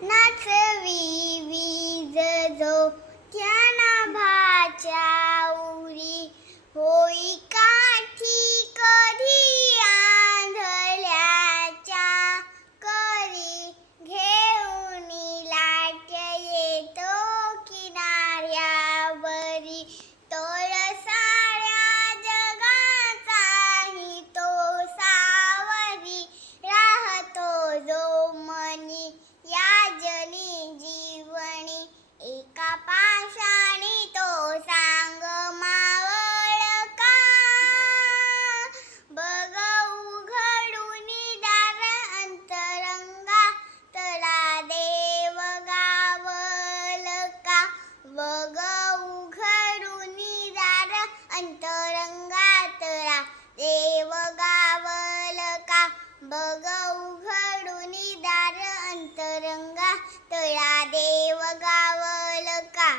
नाचवी वीज झोक्या नाभाच्या उरी, होई काठी कधी आंधळ्याच्या करी, घेऊन लाट येतो किनाऱ्यावरी, तोल साऱ्या जगाचाही तो सावरी, राहतो जो मनी या जनी जीवनी, एका पाशाणी तो सांग मावळ का, बघ उघडून दार अंतरंगातला देव गावल का, बघ उघडून दार अंतरंगातला देव गावल का, बघ उघडून दार अंतरंगातला देव गावल का.